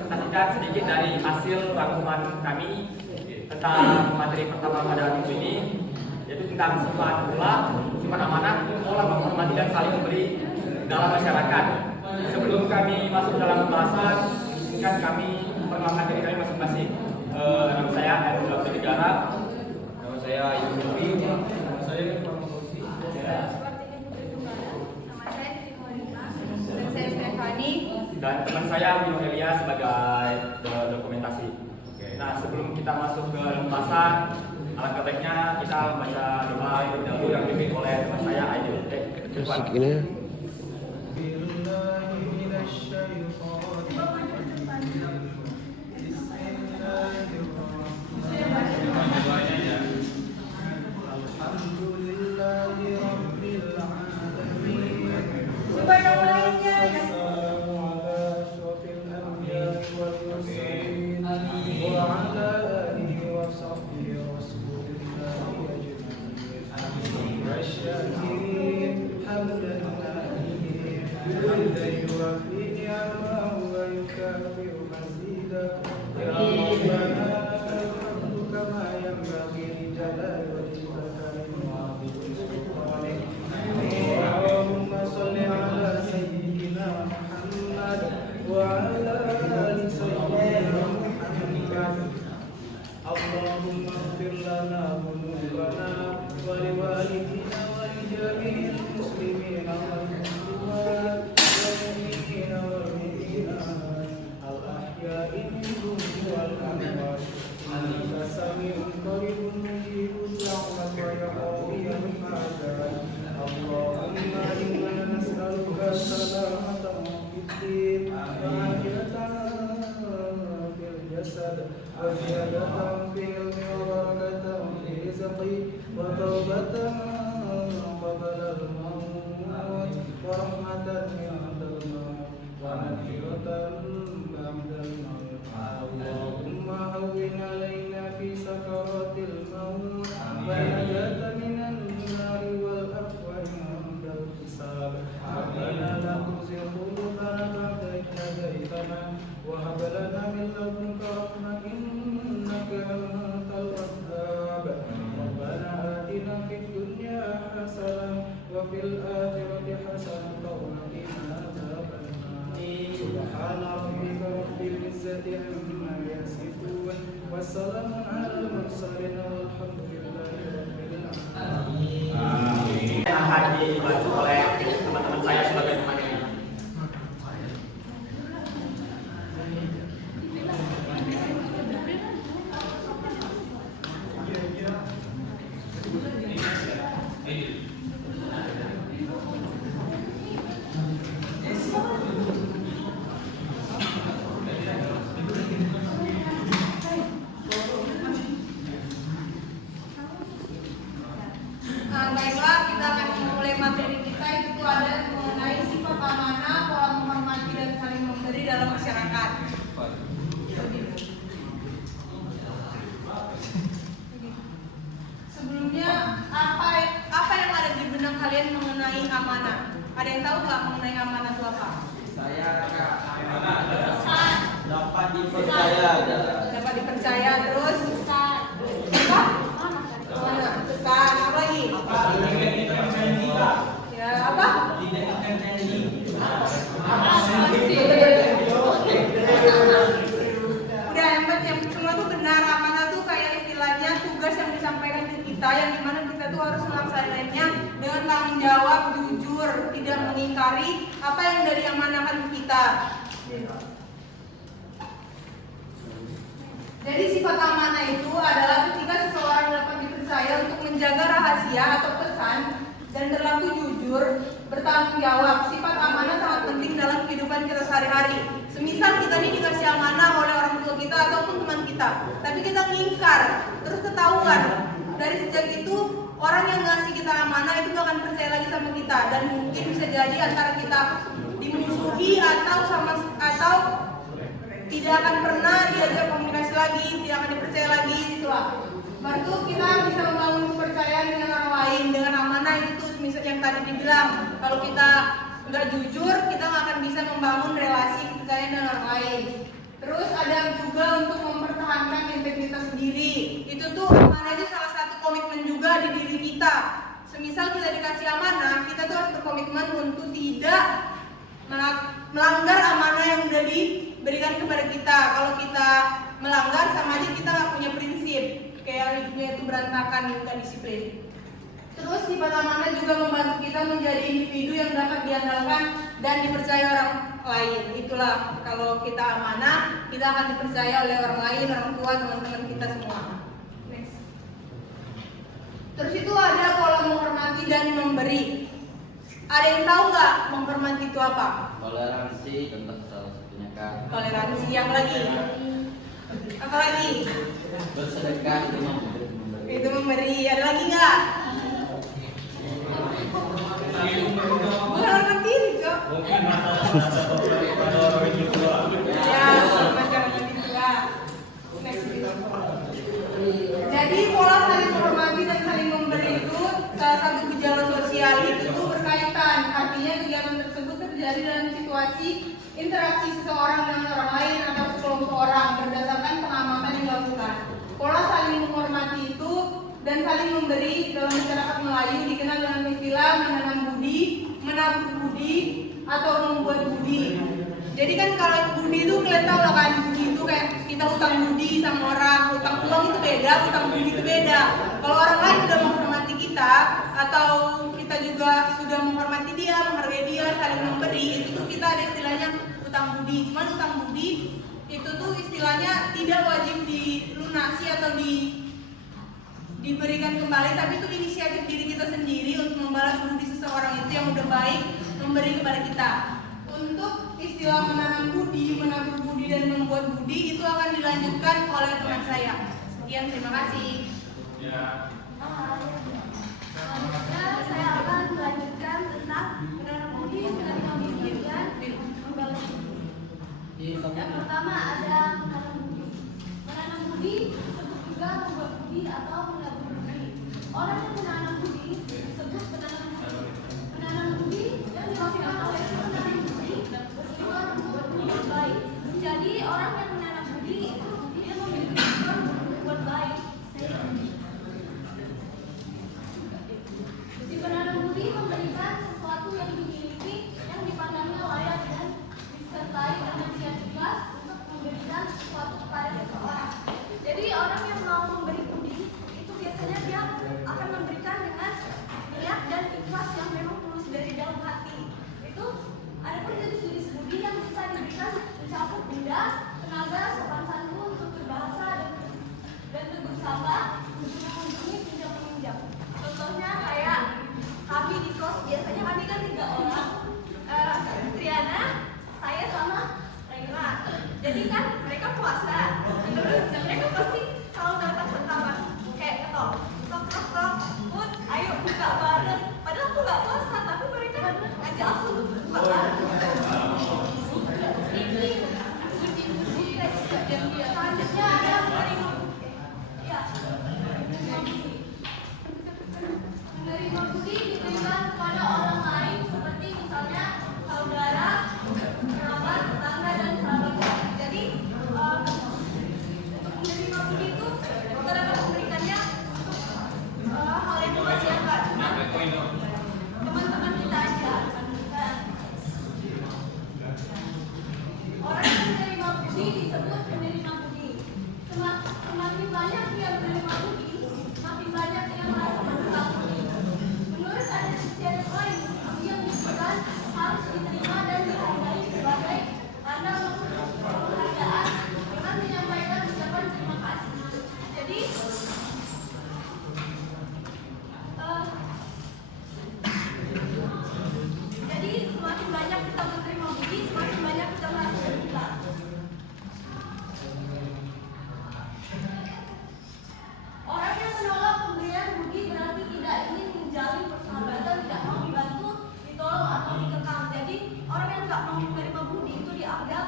presentasikan sedikit dari hasil rangkuman kami tentang materi pertama pada minggu ini, yaitu tentang sifat amanah, pola menghormati dan saling memberi dalam masyarakat. Sebelum kami masuk dalam pembahasan, kan kami perkenalkan diri kami masing-masing. Nama saya Airul Abdi Negara. Nama saya Ibu Nuri. Nama saya Irfan Fauzi. Dan teman saya Wino Elia sebagai dokumentasi. Nah, sebelum kita masuk ke pembahasan, alangkah baiknya kita membaca doa dahulu yang dipimpin oleh teman saya Aidil. Musik ini. Akan dibantu oleh teman-teman saya sebagai temannya. Baiklah, kita akan memulai materi kita. Itu ada mengenai sifat amanah, pola menghormati dan saling memberi dalam masyarakat. Sebelumnya, apa yang ada di benak kalian mengenai amanah? Ada yang tahu nggak mengenai amanah itu apa? Saya dapat dipercaya. Dapat dipercaya, terus apa? Pesan, apa lagi? Ya, apa? Udah, yang semua tuh benar. Amanah tuh kayak istilahnya tugas yang disampaikan ke kita, yang dimana kita tuh harus melaksanakannya dengan tanggung jawab, jujur, tidak mengingkari apa yang dari amanahkan kita. Jadi sifat amanah itu adalah ketika seseorang dapat dipercaya untuk menjaga rahasia atau pesan dan berlaku jujur, bertanggung jawab. Sifat amanah sangat penting dalam kehidupan kita sehari-hari. Semisal kita ini dikasih amanah oleh orang tua kita ataupun teman kita, tapi kita ngingkar, terus ketahuan. Dari sejak itu orang yang ngasih kita amanah itu gak akan percaya lagi sama kita, dan mungkin bisa jadi antara kita dimusuhi atau tidak akan pernah diajak komunikasi lagi, tidak akan dipercaya lagi, itulah. Baru kita bisa membangun kepercayaan dengan orang lain dengan amanah itu, misalnya yang tadi dibilang, kalau kita nggak jujur, kita nggak akan bisa membangun relasi kepercayaan dengan orang lain. Terus ada juga untuk mempertahankan integritas diri. Itu tuh amanah itu salah satu komitmen juga di diri kita. Semisal kita dikasih amanah, kita tuh harus berkomitmen untuk tidak melanggar amanah yang udah diberikan kepada kita. Kalau kita melanggar, sama aja kita nggak punya prinsip, kayak hidupnya itu berantakan, bukan disiplin. Terus sifat amanah juga membantu kita menjadi individu yang dapat diandalkan dan dipercaya orang lain. Itulah kalau kita amanah, kita akan dipercaya oleh orang lain, orang tua, teman-teman kita semua. Next. Terus itu ada pola menghormati dan memberi. Ada yang tahu nggak menghormati itu apa? Toleransi contoh salah satunya kan. Toleransi. Yang lagi? Apa lagi? Bersedekah itu memberi. Itu memberi. Ada lagi nggak? Bukan orang diri, Cok. Mungkin masalah Ya, macam itulah. Next. Jadi pola saling menghormati dan saling memberi itu salah satu gejala sosial itu tuh berkaitan. Artinya kegiatan tersebut terjadi dalam situasi interaksi seseorang dengan orang lain atau sekelompok orang berdasarkan pengamatan yang dilakukan. Pola saling menghormati itu dan saling memberi dalam masyarakat Melayu dikenal dengan istilah menanam budi, menabur budi, atau membuat budi. Jadi kan kalau budi itu kalian tahu lah kan, budi itu kayak kita utang budi sama orang, utang uang itu beda, utang budi itu beda. Kalau orang lain sudah menghormati kita atau kita juga sudah menghormati dia, menghargai dia, saling memberi, itu tuh kita ada istilahnya utang budi. Cuman utang budi itu tuh istilahnya tidak wajib dilunasi atau diberikan kembali, tapi itu inisiatif diri kita sendiri untuk membalas budi seseorang itu yang udah baik memberi kepada kita. Untuk istilah menanam budi, menabur budi, dan membuat budi itu akan dilanjutkan oleh teman saya. Sekian, terima kasih. Ya. Selanjutnya saya akan melanjutkan tentang menanam budi, menerima budi, dan membalas budi. Yang pertama ada menanam budi. Menanam budi disebut juga membuat budi atau menabur budi. Orang yang menanam budi disebut penanam budi. Menanam budi yang dilakukan oleh penanam budi bertujuan untuk budi yang baik. Jadi orang yang menanam budi itu dia memiliki tujuan untuk berbuat baik. Si penanam budi memberikan sesuatu yang dimiliki yang dipandangnya layak dan disertai dengan niat ikhlas untuk memberikan sesuatu kepada seseorang. Jadi orang yang mau memberi budi itu biasanya dia akan memberikan dengan niat dan ikhlas yang memang tulus dari dalam hati. Itu ada pun jenis-jenis budi yang bisa diberikan mencakup benda, tenaga, sopan santun untuk berbahasa dan tegur sapa, untuk mengunjungi, pinjam meminjam. Contohnya kayak kami di kos, biasanya kami kan 3 orang, Triana, saya sama Raila. Jadi kan mereka puasa, terus mereka pasti selalu datang pertama, kayak ketok, Put, ayo buka bareng. Padahal aku nggak puasa, tapi mereka ngajak aku untuk buka bareng. Ini budi-budi selanjutnya ada menerima budi. Ya, menerima budi diberikan kepada orang lain seperti misalnya saudara, kerabat, tetangga, dan sahabat. Jadi untuk menerima budi itu kita dapat memberikannya untuk hal yang memanusiakan. Teman-teman kita aja. Orang yang menerima budi disebut menerima budi. Semakin banyak dia menerima budi, semakin banyak dia merasa berhutang budi. Menurut ada istiadat lain, budi yang disebutkan harus diterima dan dihargai sebagai tanda penghargaan dengan menyampaikan ucapan terima kasih. Jadi semakin banyak kita menerima budi, semakin banyak kita merasa berhutang. Orang yang menolak pemberian budi berarti tidak ingin menjalin persahabatan, tidak mau dibantu, ditolong atau dikekang. Jadi orang yang nggak mau menerima budi itu dianggap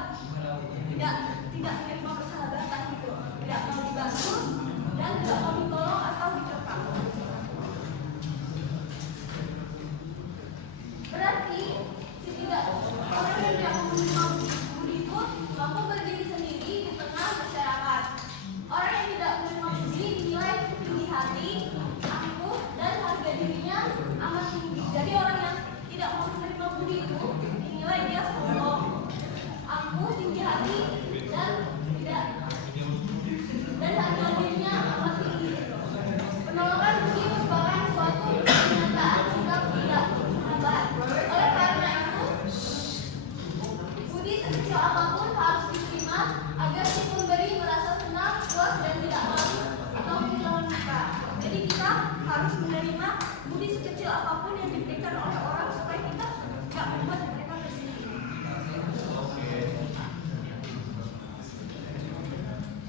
tidak menerima persahabatan gitu, tidak mau dibantu dan tidak mau ditolong atau dikekang. Berarti orang yang tidak mau menerima budi itu mampu berdiri sendiri kecil apapun harus diterima agar si pemberi merasa senang, puas, dan tidak malu atau kehilangan muka. Jadi kita harus menerima budi sekecil apapun yang diberikan oleh orang supaya kita tidak membuat mereka tersinggung.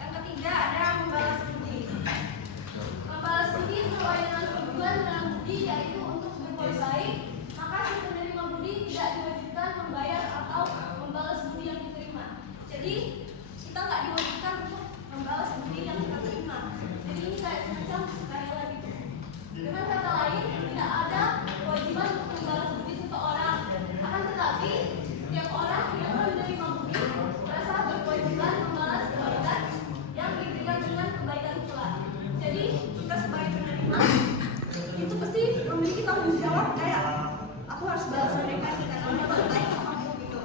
Yang ketiga ada membalas budi. Membalas budi sesuai dengan tujuan dan budi yaitu untuk berbuat baik, maka si penerima budi tidak diwajibkan membayar atau membalas budi yang diterima. Jadi kita nggak diwajibkan untuk membalas budi yang kita terima. Jadi ini kayak semacam sukarela gitu. Dengan kata lain, tidak ada kewajiban untuk membalas budi seseorang. Akan tetapi setiap orang yang menerima budi merasa berkewajiban membalas kebaikan yang diberikan dengan kebaikan pula. Jadi kita sebagai penerima itu pasti memiliki tanggung jawab kayak aku harus balas mereka nih karena mereka baik sama aku gitu.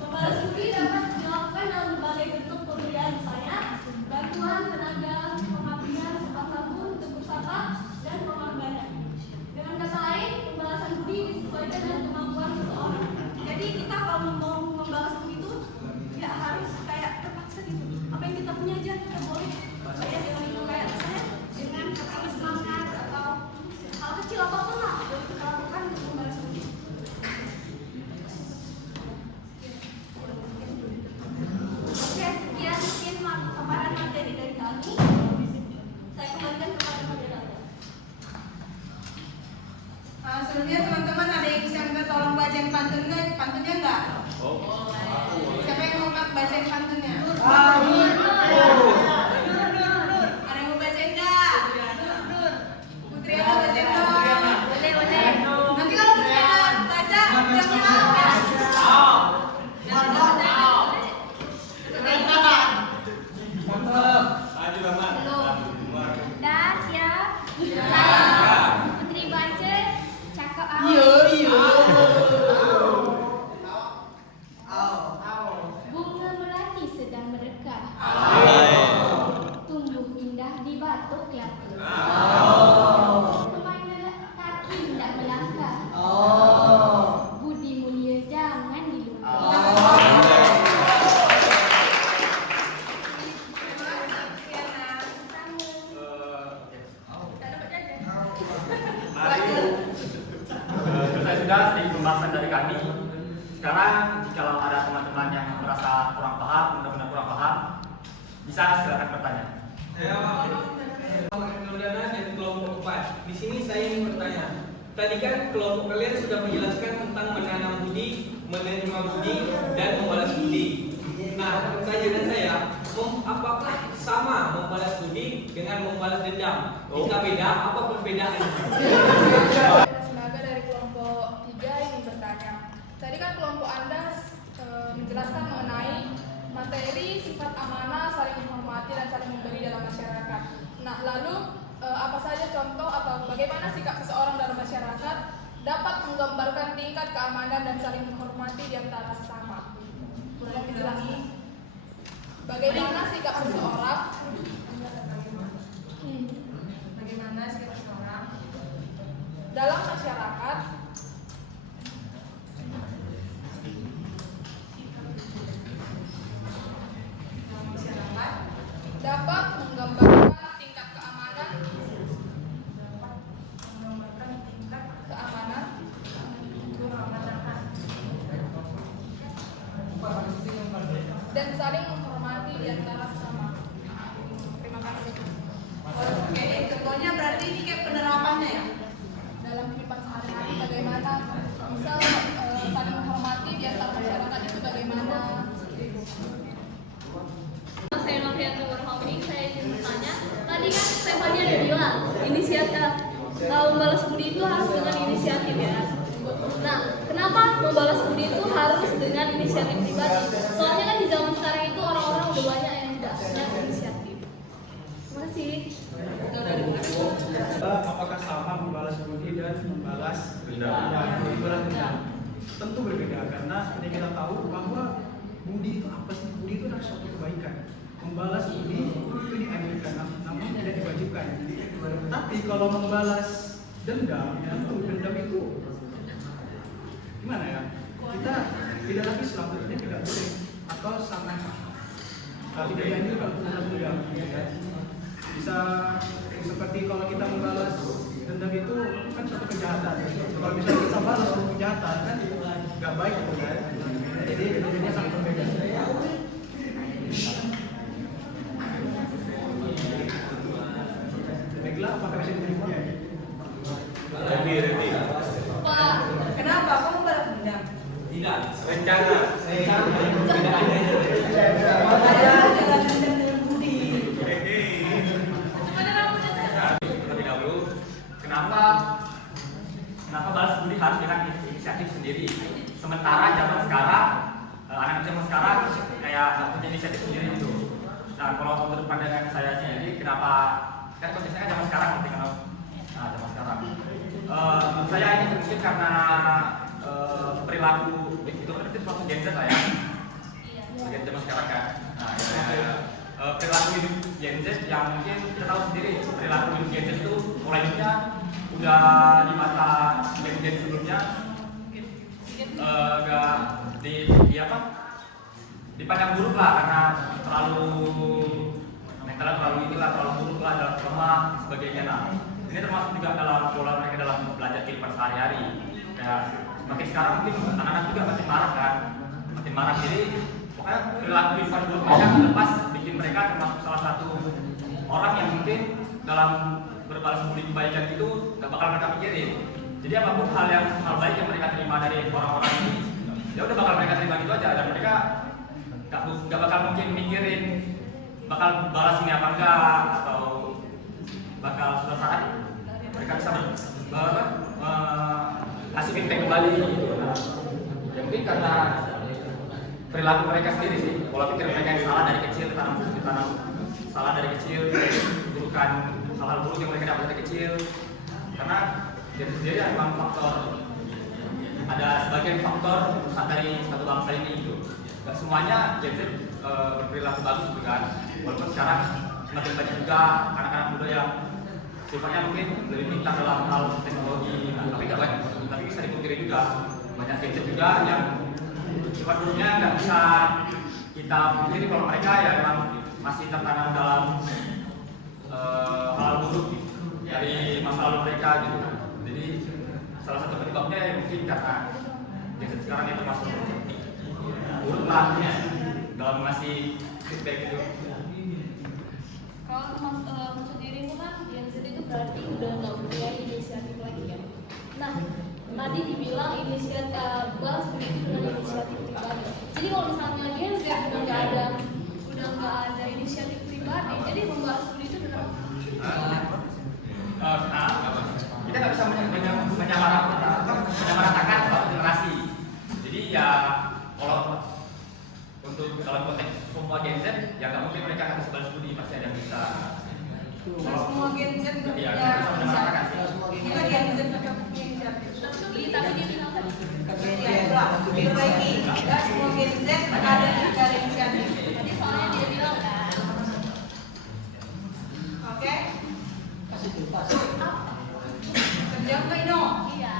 Membalas budi dapat dilakukan dalam berbagai bentuk pemberian, misalnya bantuan, tenaga, pengabdian, sopan santun, tegur sapa, dan pengorbanan. Dengan kata lain, pembalasan budi disesuaikan dengan kemampuan seseorang. Jadi kita kalau mau membalas budi itu ya harus kayak terpaksa gitu. Apa yang kita punya aja kita boleh bayar dengan itu, kayak misalnya dengan kata semangat atau hal kecil apapun lah boleh kita lakukan untuk membalas budi. Oke, sekian mungkin paparan materi dari kami. Saya kembalikan kepada moderator. Sebelumnya teman-teman ada yang bisa minta tolong bacain pantunnya nggak? Siapa yang mau bacain pantunnya? Ada yang mau bacain nggak? Putri Ana bacain dong. Boleh. Nanti kalau Putri Ana baca, yang tahu ya. Dah siap? Putri baca, cakap awal. Bunga melati sedang merekah, tumbuh indah di batok kelapa. Kemana kaki hendak melangkah, budi mulia jangan dilupa. Selesai sudah sedikit pembahasan dari kami. Sekarang kalau ada teman-teman yang merasa kurang paham, benar-benar kurang paham, bisa silakan bertanya. Nurdana dari kelompok 4. Di sini saya ingin bertanya. Tadi kan kelompok kalian sudah menjelaskan tentang menanam budi, menerima budi, dan membalas budi. Nah, kajian saya, apakah sama membalas budi dengan membalas dendam? Jika beda, apa perbedaannya? Senaga dari kelompok 3 ingin bertanya. Tadi kan kelompok Anda menjelaskan mengenai materi sifat amanah, saling menghormati dan saling memberi dalam masyarakat. Nah, lalu apa saja contoh atau bagaimana sikap seseorang dalam masyarakat dapat menggambarkan tingkat keamanan dan saling menghormati di antara sesama? Boleh dijelaskan? Bagaimana sikap seseorang? Bagaimana sikap seseorang Dalam masyarakat dapat menggambarkan tingkat keamanan dan saling menghormati di antara sesama. Terima kasih. Oke, contohnya berarti ini kayak penerapannya ya? Dalam kehidupan sehari-hari bagaimana misal saling menghormati di antara masyarakat itu bagaimana? Saya Novianti Warhamini, saya ingin bertanya. Tadi kan temanya ada bilang inisiatif. Kalau membalas budi itu harus dengan inisiatif ya. Nah, kenapa membalas budi itu harus dengan inisiatif pribadi? Soalnya kan di zaman sekarang itu orang-orang udah banyak yang tidak punya inisiatif. Terima kasih. Apakah sama membalas budi dan membalas dendam? Tentu berbeda karena seperti kita tahu bahwa budi itu apa sih? Budi itu adalah suatu kebaikan. Membalas budi itu dianjurkan namun tidak diwajibkan. Tapi kalau membalas dendam, tentu dendam itu gimana ya? Kita tidak lagi selanjutnya tidak boleh atau sangat tidak dianjurkan untuk dendam. Bisa seperti kalau kita membalas dendam itu kan suatu kejahatan. Kalau misalnya kita balas suatu kejahatan kan nggak baik kan. Jadi kejadiannya sangat berbeda. Baiklah, apakah bisa diterima? Pak, Kenapa kamu balas dendam? Tidak, rencana. Saya dengan dendam dengan budi. sebenarnya rambutnya Terlebih dahulu, kenapa balas budi harus dengan inisiatif sendiri? Sementara zaman sekarang, anak zaman sekarang kayak nggak punya inisiatif sendiri gitu. Nah, kalau menurut pandangan saya sendiri, kenapa kan konteksnya kan zaman sekarang, nanti kalau zaman sekarang, menurut saya ini mungkin karena perilaku itu suatu Gen Z lah ya, Gen zaman sekarang kan. Nah, perilaku hidup Gen Z yang mungkin kita tahu sendiri, perilaku hidup Gen Z itu mulai hidupnya udah di mata Gen sebelumnya nggak di apa dipandang buruk lah karena terlalu mentalnya terlalu inilah terlalu buruk lah dalam lemah sebagainya. Nah, ini termasuk juga dalam pola mereka dalam belajar kehidupan sehari-hari. Kayak makin sekarang mungkin anak-anak juga makin marah kan, makin marah. Jadi pokoknya perilaku kehidupan buruk mereka lepas bikin mereka termasuk salah satu orang yang mungkin dalam berbalas budi kebaikan itu nggak bakal mereka pikirin. Jadi apapun hal baik yang mereka terima dari orang-orang ini, ya udah bakal mereka terima gitu aja, dan mereka nggak bakal mungkin mikirin bakal balas ini apa enggak atau bakal suatu saat mereka bisa kasih feedback kembali gitu. Nah, ya mungkin karena perilaku mereka sendiri sih, pola pikir mereka yang salah dari kecil, ditanam salah dari kecil, bukan hal-hal buruk yang mereka dapat dari kecil. Karena jadi sendiri memang ada sebagian faktor rusak dari satu bangsa ini gitu. Gak semuanya Gen Z berperilaku bagus gitu kan. Walaupun sekarang semakin banyak juga anak-anak muda yang sifatnya mungkin lebih pintar dalam hal teknologi. Nah, tapi nggak banyak, tapi bisa dipungkiri juga banyak Gen Z juga yang sifat buruknya nggak bisa kita pungkiri kalau mereka ya memang masih tertanam dalam hal buruk dari masa lalu mereka gitu. Jadi salah satu penyebabnya ya mungkin karena Gen Z sekarang yang termasuk buruk lah dalam ngasih feedback itu. kalau maksud dirimu kan Gen Z itu berarti udah nggak punya inisiatif lagi ya. Nah, tadi dibilang inisiatif balas budi itu dengan inisiatif pribadi. Jadi kalau misalnya Gen Z udah nggak ada inisiatif pribadi, jadi membalas budi itu dengan Kita nggak bisa menyamaratakan suatu generasi. Jadi ya kalau untuk dalam konteks semua Gen Z, ya nggak mungkin mereka akan balas budi, pasti ada yang bisa. Semua Gen Z Iya, punya kita bisa menyamaratakan sih. kita Gen Z tetap punya inisiatif. tapi dia bilang tadi Ya itulah, diperbaiki. Ya, semua Gen Z ada inisiatif. tadi soalnya dia bilang kan Oke? Kerja ke Ino. iya.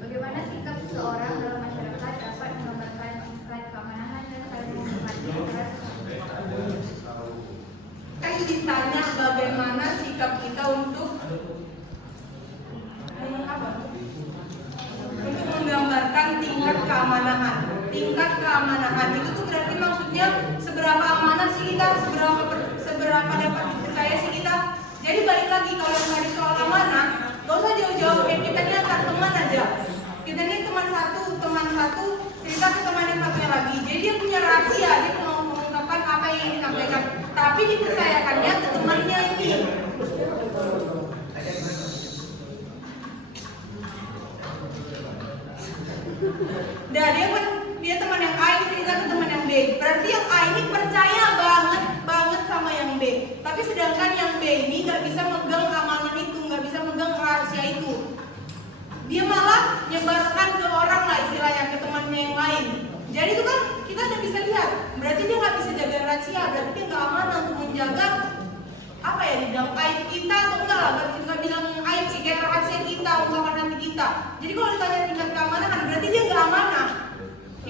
Bagaimana sikap seseorang dalam masyarakat dapat menggambarkan tingkat keamanan dan saling menghormati antara Kan ditanya bagaimana sikap kita untuk menggambarkan tingkat keamanan. Tingkat keamanan itu tuh berarti maksudnya seberapa amanah sih kita, seberapa dapat dipercaya sih kita. Jadi balik lagi kalau yang tadi soal amanah, gak usah jauh-jauh, kayak kita ini antar teman aja. Kita ini teman satu cerita ke teman yang satunya lagi. Jadi dia punya rahasia, dia mau mengungkapkan apa yang ingin disampaikan, tapi dipercayakannya ke temannya ini. Nah, dia teman yang A ini cerita ke teman yang B. Berarti yang A ini percaya banget sama yang B. Tapi sedangkan yang B ini nggak bisa megang amanah itu, nggak bisa megang rahasia itu. Dia malah nyebarkan ke orang lah istilahnya, ke temannya yang lain. Jadi itu kan kita udah bisa lihat. Berarti dia nggak bisa jaga rahasia. Berarti dia nggak amanah untuk menjaga apa ya, dibilang aib kita atau enggak lah, nggak bilang aib sih, kayak rahasia kita, ungkapan hati kita. Jadi kalau ditanya tingkat keamanan, berarti dia nggak amanah.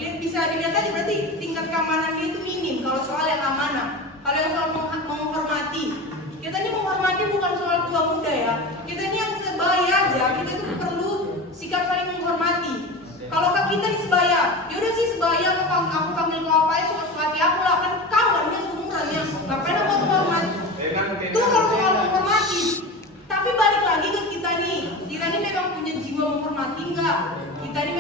Bisa dilihat aja, berarti tingkat keamanan dia itu minim kalau soal yang amanah. Kalau yang soal menghormati, kita ini menghormati bukan soal tua muda ya. Kita ini yang sebaya aja, kita itu perlu sikap saling menghormati. Kalau kita di sebaya, yaudah sih sebaya, aku panggil kau apa ya, suka-suka hati aku lah, kan kawan dia seumuran ya, ngapain aku menghormati? Itu kalau soal menghormati. Tapi balik lagi ke kita ini memang punya jiwa menghormati enggak? Kita ini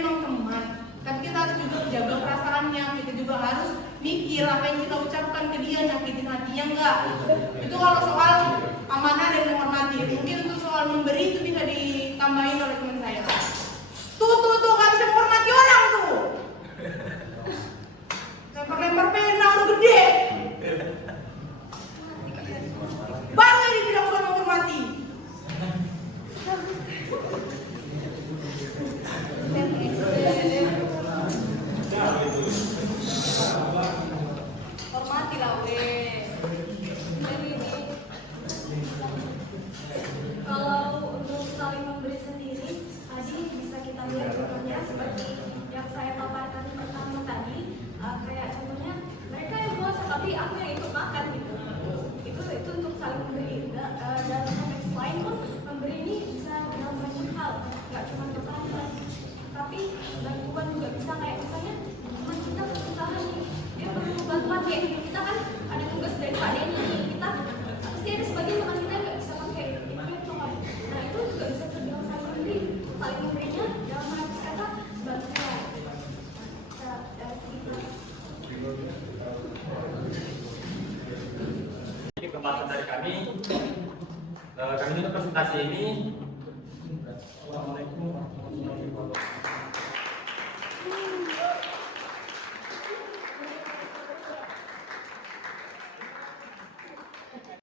memang teman, tapi kita harus juga jaga perasaannya. Kita juga harus mikir apa yang kita ucapkan ke dia nyakitin hatinya enggak. Itu kalau soal amanah dan menghormati. Mungkin untuk soal memberi itu bisa ditambahin oleh teman saya. Tuh nggak bisa menghormati orang tuh. Lempar pena udah gede. Baru ini bilang soal menghormati. Hormati lah weh. Jadi ini kalau untuk saling memberi sendiri, tadi bisa kita lihat contohnya seperti yang saya paparkan pertama tadi, kayak contohnya mereka yang puasa tapi aku yang ikut makan gitu. Itu untuk saling memberi. Dalam konteks lain pun memberi ini bisa dalam banyak hal, nggak cuma makanan, tapi bantuan juga bisa, kayak misalnya teman kita kesusahan nih, dia perlu bantuan, kayak kita kan ada tugas dari Pak Denny, kita pasti ada sebagian teman kita yang nggak bisa pakai internet tuh kan. Nah itu juga bisa terbilang saling memberinya dalam arti kata bantuan. Jadi pembahasan dari kami tutup presentasi ini